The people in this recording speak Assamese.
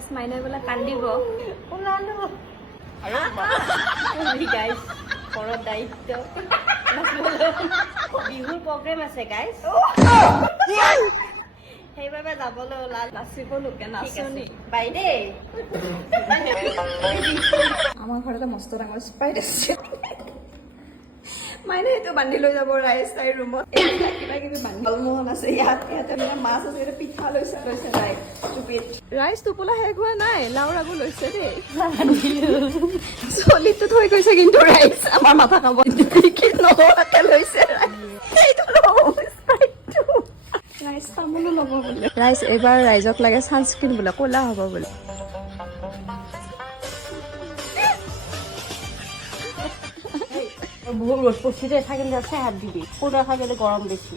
গাইছ মাইনা বোলে কান্দিব গাইছ ঘৰত দায়িত্ব বিহুৰ প্ৰগ্ৰেম আছে গাইছ সেইবাবে যাবলৈ ওলাল নাচিব লোকে নাচনি বাই দেই আমাৰ ঘৰতে মস্ত ডাঙৰ স্প্ৰাইট আছে মাইনে সেইটো বান্ধি লৈ যাব ৰাইজ তাইৰ ৰুমত কিবা কিবি বান্ধি ফলমূল আছে ইয়াতে মানে মাছ আছে এটা পিঠা লৈছে তাই টুপিত ৰাইজ টোপোলা শেষ হোৱা নাই লাওৰ আগো লৈছে দেই চলিটো থৈ গৈছে কিন্তু ৰাইজ আমাৰ মাথা খাব নকৰাকে লৈছে ৰাইজ তামোলো ল'ব বোলে ৰাইজ এইবাৰ ৰাইজক লাগে ছানস্ক্ৰীন বোলে ক'লা হ'ব বোলে বহুত ৰোদ পড়ছে ৰে থাকেন যাচ্ছে হাত দিবি কোনটা থাকলে গৰম বেশি